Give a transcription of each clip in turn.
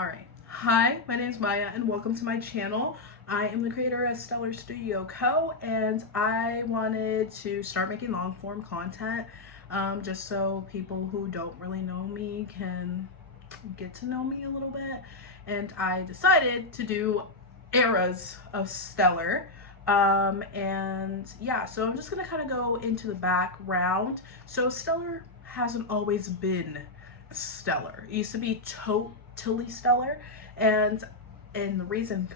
Alright, hi, my name is Maya and welcome to my channel. I am the creator of Stellar Studio Co. and I wanted to start making long form content just so people who don't really know me can get to know me a little bit. And I decided to do eras of Stellar. And yeah, so I'm just gonna kind of go into the background. So Stellar hasn't always been Stellar. It used to be toteally Stellar, and the reason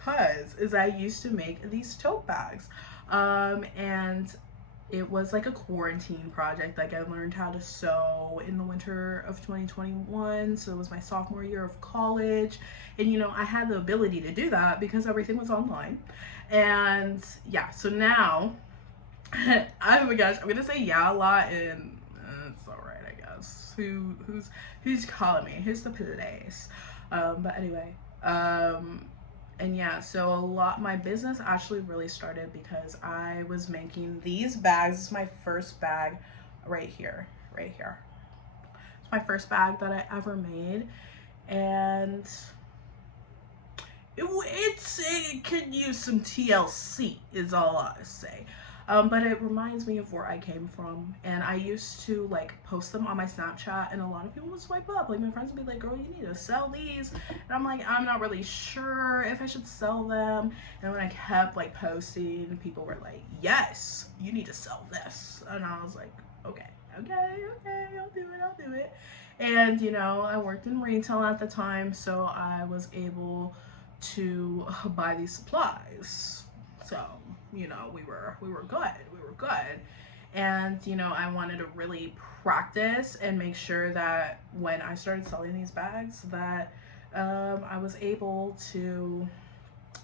is I used to make these tote bags, and it was like a quarantine project. Like I learned how to sew in the winter of 2021, so it was my sophomore year of college, and I had the ability to do that because everything was online. And yeah, so now oh my gosh, I'm gonna say yeah a lot, and it's all right, I guess. Who's calling me? Who's the place? But anyway, and yeah, so my business actually really started because I was making these bags. This is my first bag right here. It's my first bag that I ever made, and it could use some TLC is all I say. But it reminds me of where I came from, and I used to like post them on my Snapchat, and a lot of people would swipe up. Like my friends would be like, "Girl, you need to sell these," and I'm like, "I'm not really sure if I should sell them." And when I kept like posting, people were like, "Yes, you need to sell this," and I was like, "Okay, I'll do it." And I worked in retail at the time, so I was able to buy these supplies. So we were good. And I wanted to really practice and make sure that when I started selling these bags that I was able to,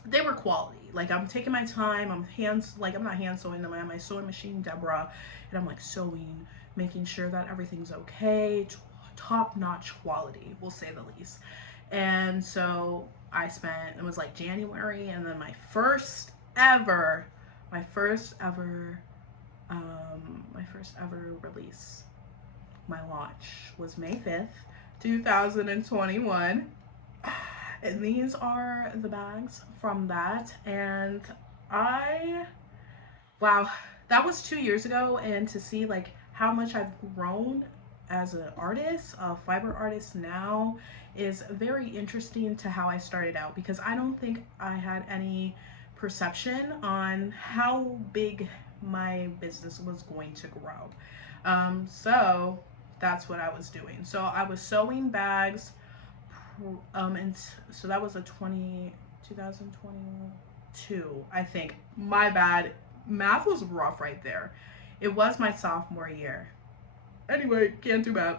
they were quality. Like I'm taking my time, I'm not hand sewing them, I have my sewing machine Deborah, and I'm like sewing, making sure that everything's okay, top-notch quality, we'll say the least. And so it was like January, and then my first ever release, my launch was May 5th, 2021. And these are the bags from that. And wow, that was 2 years ago. And to see like how much I've grown as an artist, a fiber artist now, is very interesting to how I started out, because I don't think I had any perception on how big my business was going to grow. So that's what I was doing. So I was sewing bags, and so that was 2022, I think. My bad, math was rough right there. It was my sophomore year. Anyway, can't do bad.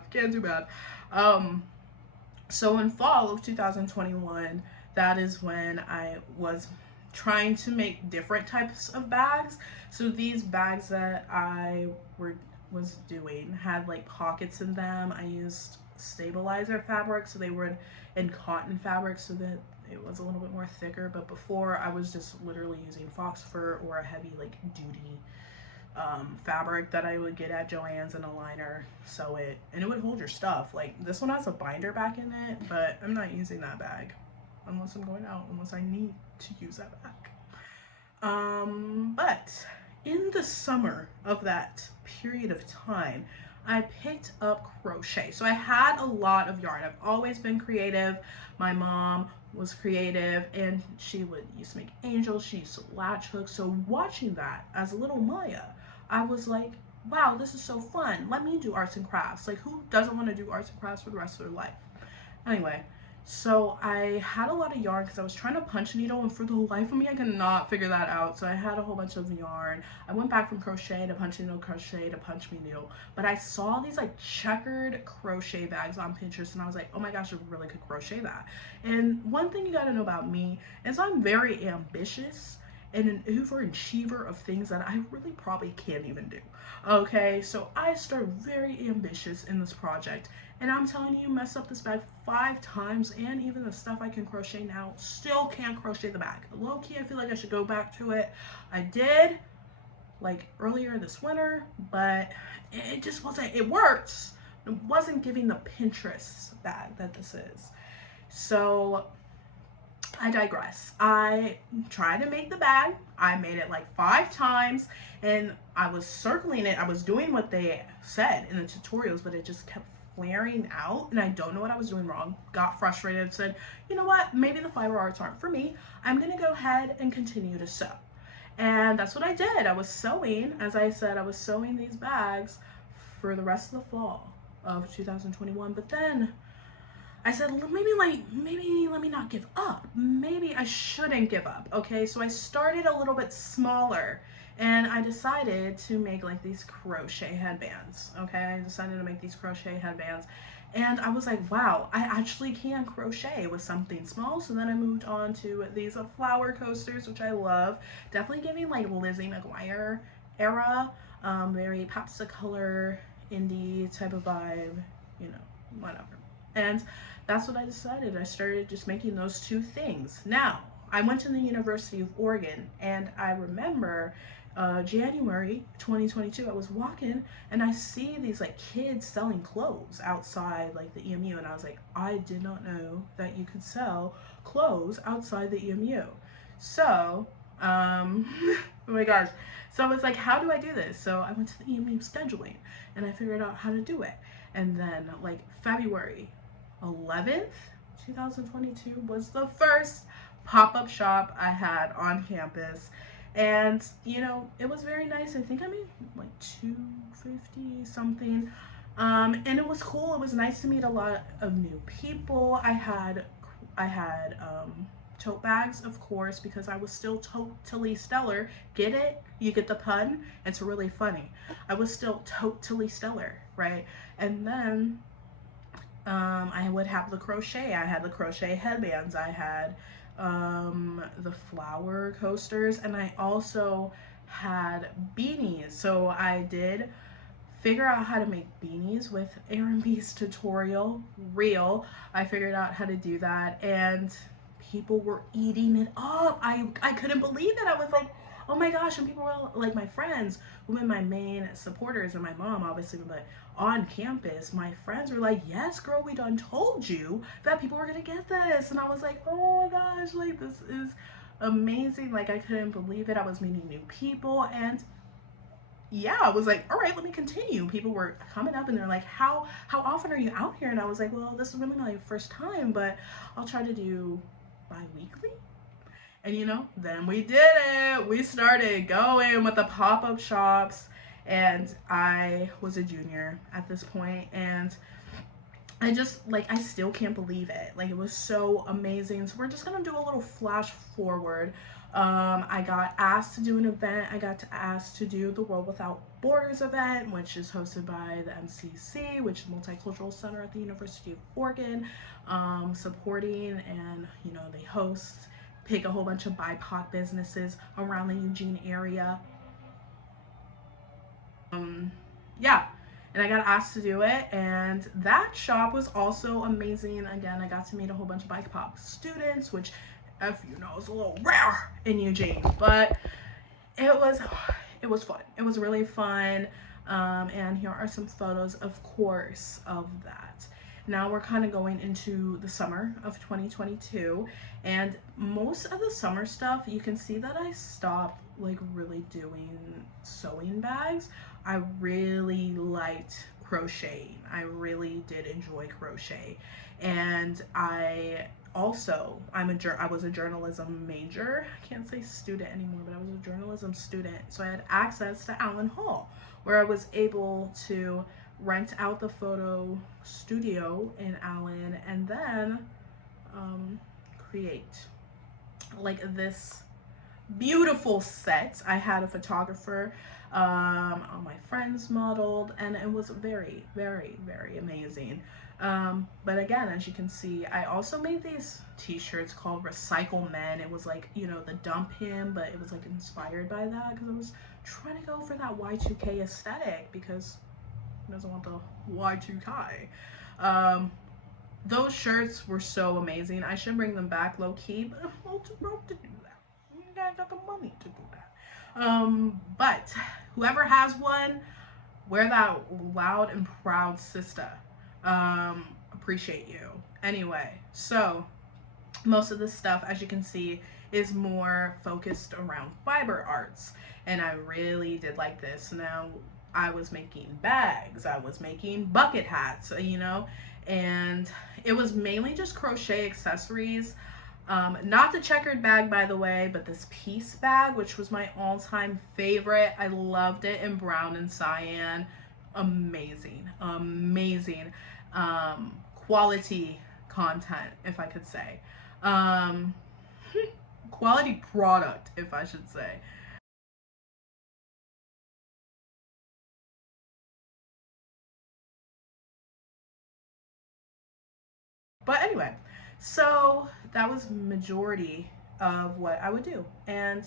So in fall of 2021, that is when I was trying to make different types of bags. So these bags that I was doing had like pockets in them. I used stabilizer fabric, so they were in cotton fabric so that it was a little bit more thicker. But before, I was just literally using fox fur or a heavy like duty fabric that I would get at Joann's in a liner, sew it, and it would hold your stuff. Like this one has a binder back in it, but I'm not using that bag unless I'm going out, unless I need to use that bag. But in the summer of that period of time, I picked up crochet. So I had a lot of yarn. I've always been creative. My mom was creative, and she used to make angels. She used to latch hooks. So watching that as a little Maya, I was like, wow, this is so fun. Let me do arts and crafts. Like, who doesn't want to do arts and crafts for the rest of their life? Anyway, so I had a lot of yarn because I was trying to punch needle, and for the life of me, I could not figure that out. So I had a whole bunch of yarn. I went back from crochet to punch needle, crochet to punch me needle. But I saw these like checkered crochet bags on Pinterest, and I was like, oh my gosh, I really could crochet that. And one thing you gotta know about me is I'm very ambitious and an overachiever of things that I really probably can't even do. Okay, so I started very ambitious in this project, and I'm telling you, mess up this bag 5 times, and even the stuff I can crochet now, still can't crochet the bag. Low key, I feel like I should go back to it. I did, like earlier this winter, but it just wasn't, it works. It wasn't giving the Pinterest bag that this is. So I digress. I tried to make the bag. I made it like 5 times, and I was circling it. I was doing what they said in the tutorials, but it just kept flaring out, and I don't know what I was doing wrong. Got frustrated, said, you know what, maybe the fiber arts aren't for me. I'm gonna go ahead and continue to sew. And that's what I did. I was sewing, as I said, I was sewing these bags for the rest of the fall of 2021. But then I said, maybe let me not give up. Maybe I shouldn't give up. Okay, so I started a little bit smaller, and I decided to make like these crochet headbands. Okay, I decided to make these crochet headbands, and I was like, wow, I actually can crochet with something small. So then I moved on to these flower coasters, which I love. Definitely giving like Lizzie McGuire era, very popsicle indie type of vibe, you know, whatever. And that's what I decided. I started just making those 2 things. Now, I went to the University of Oregon, and I remember January 2022, I was walking and I see these like kids selling clothes outside like the EMU, and I was like, I did not know that you could sell clothes outside the EMU. So, oh my gosh. So I was like, how do I do this? So I went to the EMU scheduling and I figured out how to do it. And then like February 11th, 2022 was the first pop-up shop I had on campus. And you know, it was very nice. I think I made like $250 something. And it was cool. It was nice to meet a lot of new people. I had tote bags, of course, because I was still totally stellar. Get it? You get the pun? It's really funny. I was still totally stellar, right? And then I would have the crochet. I had the crochet headbands. I had the flower coasters, and I also had beanies. So I did figure out how to make beanies with Aaron B's tutorial. Real. I figured out how to do that, and people were eating it up. I couldn't believe it. I was like, oh my gosh. And people were like, my friends, who were my main supporters, and my mom obviously, but on campus, my friends were like, yes girl, we done told you that people were gonna get this. And I was like, oh my gosh, like this is amazing. Like I couldn't believe it. I was meeting new people, and yeah, I was like, all right, let me continue. People were coming up and they're like, how often are you out here? And I was like, well, this is really my first time, but I'll try to do bi-weekly. And you know, then we did it. We started going with the pop-up shops, and I was a junior at this point, and I just like, I still can't believe it. Like it was so amazing. So we're just gonna do a little flash forward. I got asked to do an event. I got asked to do the World Without Borders event, which is hosted by the MCC, which is Multicultural Center at the University of Oregon, supporting, and you know, they host, pick a whole bunch of BIPOC businesses around the Eugene area. Yeah, and I got asked to do it, and that shop was also amazing. Again, I got to meet a whole bunch of BIPOC students, which, if you know, is a little rare in Eugene, but it was fun. It was really fun. And here are some photos, of course, of that. Now we're kind of going into the summer of 2022, and most of the summer stuff, you can see that I stopped like really doing sewing bags. I really liked crocheting. I really did enjoy crochet, and I was a journalism major. I can't say student anymore, but I was a journalism student, so I had access to Allen Hall, where I was able to rent out the photo studio in Allen, and then create like this beautiful set. I had a photographer, all my friends modeled, and it was very, very, very amazing. But again, as you can see, I also made these t-shirts called Recycle Men. It was like, you know, the dump hymn, but it was like inspired by that, because I was trying to go for that Y2K aesthetic, because who doesn't want the Y2K? Those shirts were so amazing. I should bring them back low-key, but I'm a little too broke to do that. You guys got the money to do that. But whoever has one, wear that loud and proud, sister. Appreciate you. anyway, so most of this stuff, as you can see, is more focused around fiber arts, and I really did like this. Now I was making bags, I was making bucket hats, you know, and it was mainly just crochet accessories. Not the checkered bag, by the way, but this piece bag, which was my all-time favorite. I loved it in brown and cyan. Amazing, amazing. Quality content, if I could say. Um, quality product, if I should say. But anyway, so that was majority of what I would do. And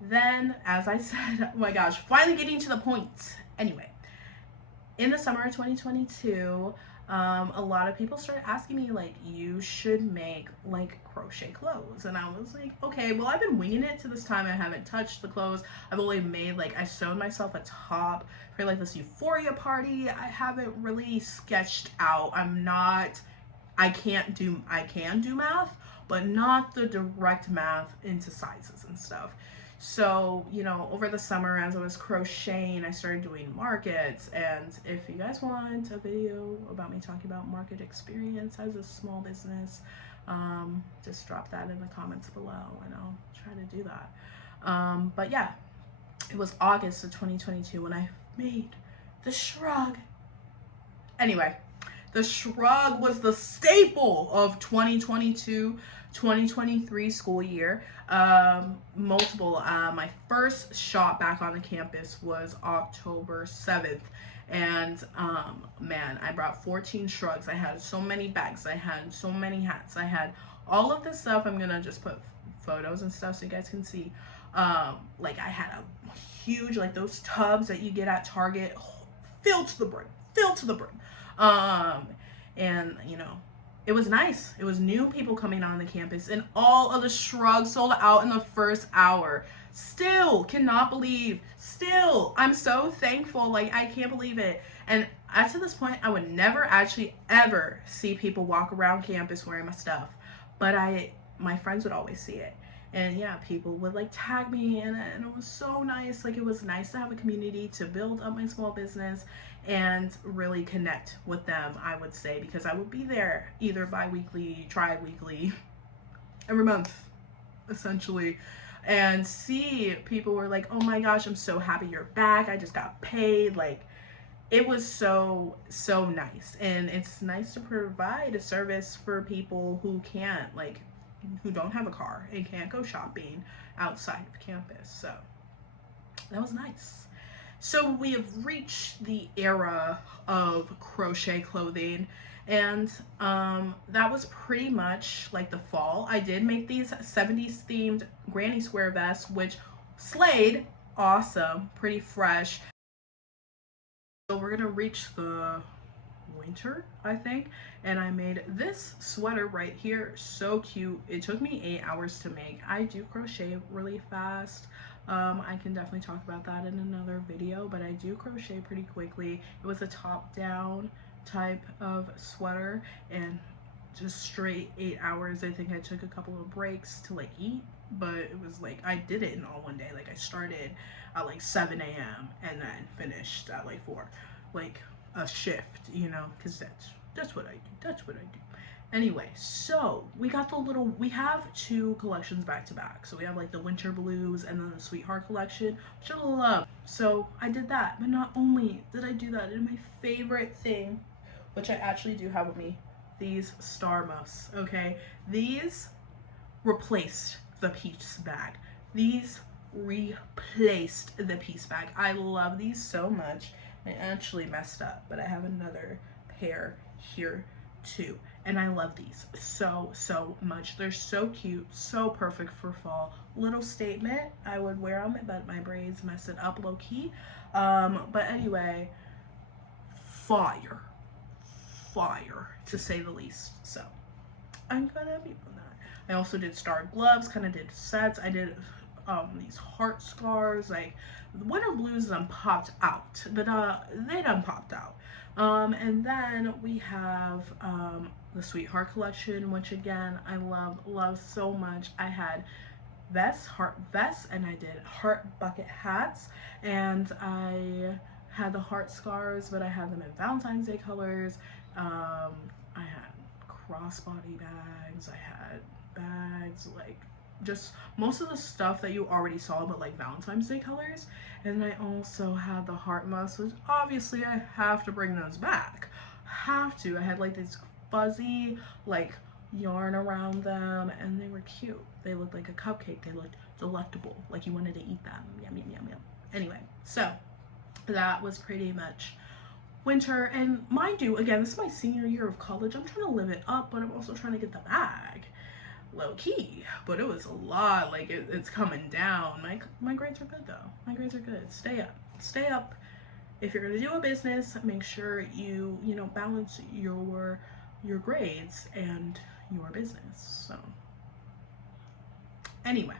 then, as I said, oh my gosh, finally getting to the point. Anyway, in the summer of 2022, a lot of people started asking me, like, you should make like crochet clothes. And I was like, okay, well, I've been winging it to this time. I haven't touched the clothes. I've only made, like, I sewed myself a top for like this euphoria party. I haven't really sketched out. I can do math, but not the direct math into sizes and stuff. So, you know, over the summer as I was crocheting, I started doing markets. And if you guys want a video about me talking about market experience as a small business, just drop that in the comments below and I'll try to do that. But yeah, it was August of 2022 when I made the shrug. Anyway, the shrug was the staple of 2022-2023 school year. My first shot back on the campus was October 7th. And man, I brought 14 shrugs. I had so many bags. I had so many hats. I had all of this stuff. I'm gonna just put photos and stuff so you guys can see. Like I had a huge, like those tubs that you get at Target, filled to the brim, filled to the brim. And you know, it was nice. It was new people coming on the campus, and all of the shrugs sold out in the first hour. Still cannot believe. Still, I'm so thankful. Like, I can't believe it. And up to this point, I would never actually ever see people walk around campus wearing my stuff, but my friends would always see it. And yeah, people would like tag me, and it was so nice. Like, it was nice to have a community to build up my small business and really connect with them, I would say, because I would be there either bi-weekly, tri-weekly, every month, essentially. And see people were like, oh my gosh, I'm so happy you're back. I just got paid. Like, it was so nice. And it's nice to provide a service for people who can't, like, who don't have a car and can't go shopping outside of campus. So that was nice. So we have reached the era of crochet clothing, and that was pretty much like the fall. I did make these 70s themed granny square vests, which slayed, awesome, pretty fresh. So we're gonna reach the winter, I think, and I made this sweater right here. So cute. It took me 8 hours to make. I do crochet really fast. I can definitely talk about that in another video, but I do crochet pretty quickly. It was a top down type of sweater, and just straight 8 hours. I think I took a couple of breaks to like eat, but it was like I did it in all one day. Like, I started at like 7 a.m. and then finished at like 4, like a shift, you know, because that's what I do. That's what I do. Anyway, so we have 2 collections back to back. So we have like the winter blues and then the sweetheart collection, which I love. So I did that, but not only did I do that, I did my favorite thing, which I actually do have with me, these star muffs. Okay, these replaced the piece bag. These replaced the piece bag. I love these so much. I actually messed up, but I have another pair here too, and I love these so much. They're so cute, so perfect for fall. Little statement. I would wear them, but my braids mess it up low-key. But anyway, fire to say the least. So I'm kind of happy with that. I also did star gloves, kind of did sets. I did these heart scars. Like, the winter blues done popped out, but they done popped out. And then we have the Sweetheart collection, which again I love so much. I had vests, heart vests, and I did heart bucket hats, and I had the heart scarves, but I had them in Valentine's Day colors. I had crossbody bags, I had bags, like just most of the stuff that you already saw, but like Valentine's Day colors. And I also had the heart muffs, which obviously I have to bring those back. Have to. I had like these fuzzy like yarn around them, and they were cute. They looked like a cupcake. They looked delectable, like you wanted to eat them. Yum yum yum yum. Anyway, so that was pretty much winter. And mind you, again, this is my senior year of college. I'm trying to live it up, but I'm also trying to get the bag, low key. But it was a lot. Like it's coming down. My grades are good though. My grades are good. Stay up. If you're gonna do a business, make sure you balance your grades and your business. So anyway,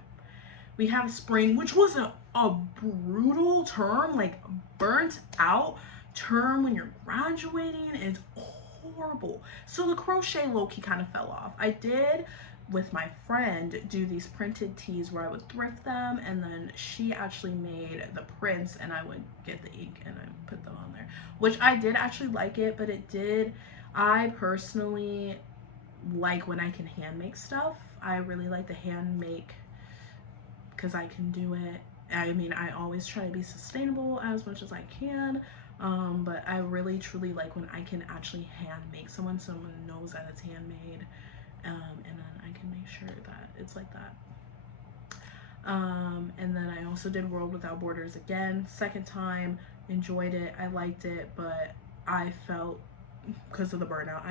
we have spring, which was a brutal term, like burnt out term when you're graduating. It's horrible. So the crochet low-key kind of fell off. I did with my friend do these printed tees where I would thrift them, and then she actually made the prints and I would get the ink and I put them on there, which I did actually like it. But I personally like when I can hand make stuff. I really like the hand make because I can do it. I mean, I always try to be sustainable as much as I can, but I really truly like when I can actually hand make someone knows that it's handmade, and then I can make sure that it's like that. And then I also did World Without Borders again, second time, enjoyed it, I liked it, but I felt, because of the burnout,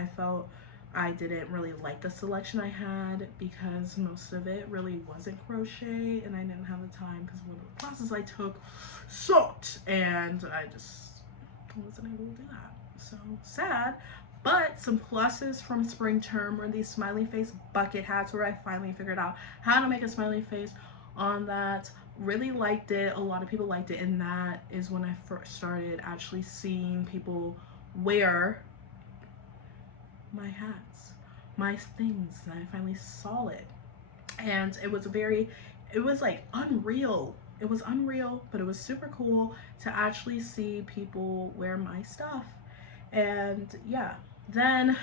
I didn't really like the selection I had because most of it really wasn't crochet, and I didn't have the time because one of the classes I took sucked, and I just wasn't able to do that. So sad. But some pluses from spring term were these smiley face bucket hats, where I finally figured out how to make a smiley face on that. Really liked it. A lot of people liked it, and that is when I first started actually seeing people wear my hats, my things, and I finally saw it. And it was like unreal. It was unreal, but it was super cool to actually see people wear my stuff. And yeah, then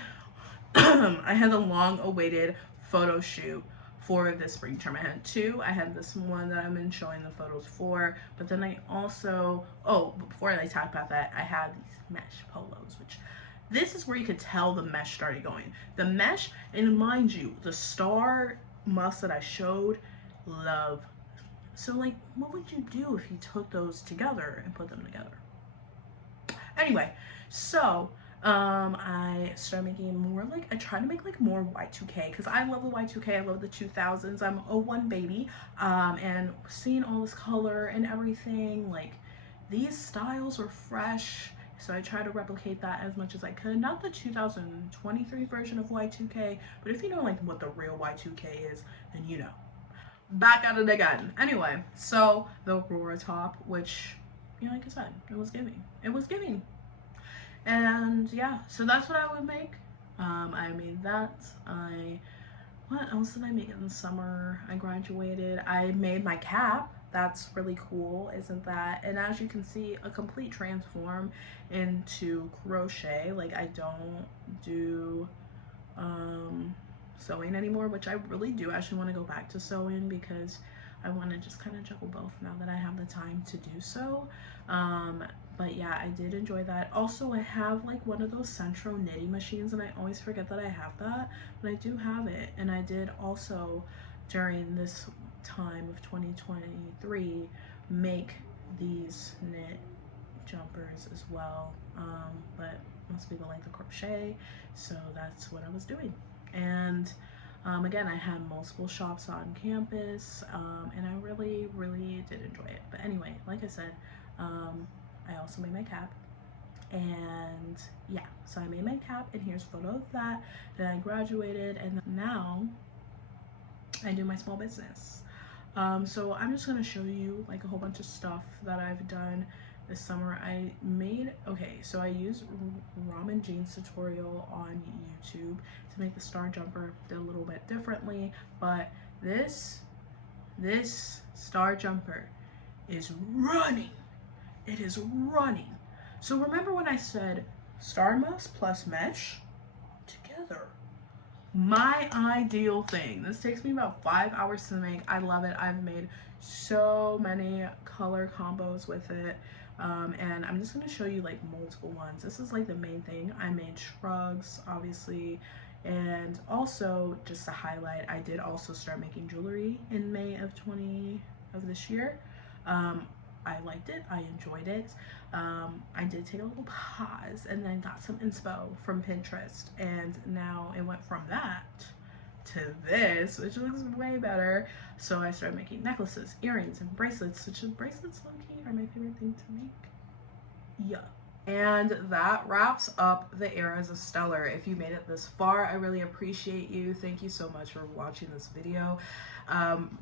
I had the long awaited photo shoot for this spring term. I had two. I had this one that I've been showing the photos for, but then I also, before I talk about that, I had these mesh polos, which this is where you could tell the mesh started going. The mesh, and mind you, the star muffs that I showed, love. So like, what would you do if you took those together and put them together? Anyway, so I started making more, like, I try to make like more Y2K, because I love the Y2K, I love the 2000s, I'm a 01 baby, and seeing all this color and everything, like, these styles are fresh, so I try to replicate that as much as I could. Not the 2023 version of Y2K, but if you know like what the real Y2K is, then you know. Back at it again. Anyway, so the Aurora top, which, like I said, it was giving. It was giving. And yeah, so that's what I would make. I made that. What else did I make in the summer? I graduated. I made my cap. That's really cool, isn't that? And as you can see, a complete transform into crochet. Like, I don't do sewing anymore, which I really do actually want to go back to sewing, because I want to just kind of juggle both now that I have the time to do so. But yeah, I did enjoy that. Also, I have like one of those Centro knitting machines, and I always forget that I have that, but I do have it. And I did also, during this time of 2023, make these knit jumpers as well, but most people like the crochet, so that's what I was doing. And again, I had multiple shops on campus, and I really did enjoy it. But anyway, like I said, I also made my cap, and yeah, so I made my cap, and here's a photo of that. Then I graduated, and now I do my small business. So I'm just going to show you like a whole bunch of stuff that I've done this summer I made, okay, so I used Ramen Jeans tutorial on YouTube to make the star jumper. Did a little bit differently, but this star jumper is running. It is running. So remember when I said star moss plus mesh together? My ideal thing. This takes me about 5 hours to make. I love it. I've made so many color combos with it. And I'm just gonna show you like multiple ones. This is like the main thing. I made shrugs, obviously, and also just to highlight, I did also start making jewelry in May of this year. I liked it. I enjoyed it. I did take a little pause and then got some inspo from Pinterest, and now it went from that to this, which looks way better. So I started making necklaces, earrings, and bracelets, which is bracelets low-key are my favorite thing to make. Yeah. And that wraps up the eras of Stellar. If you made it this far, I really appreciate you. Thank you so much for watching this video.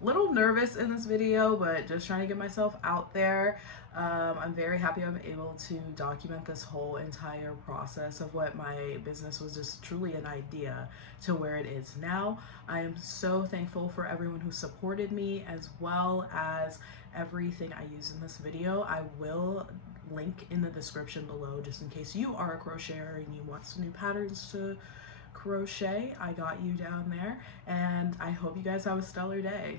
Little nervous in this video, but just trying to get myself out there. I'm very happy I'm able to document this whole entire process of what my business was just truly an idea to where it is now. I am so thankful for everyone who supported me, as well as everything I use in this video. I will link in the description below just in case you are a crocheter and you want some new patterns to crochet. I got you down there, and I hope you guys have a stellar day.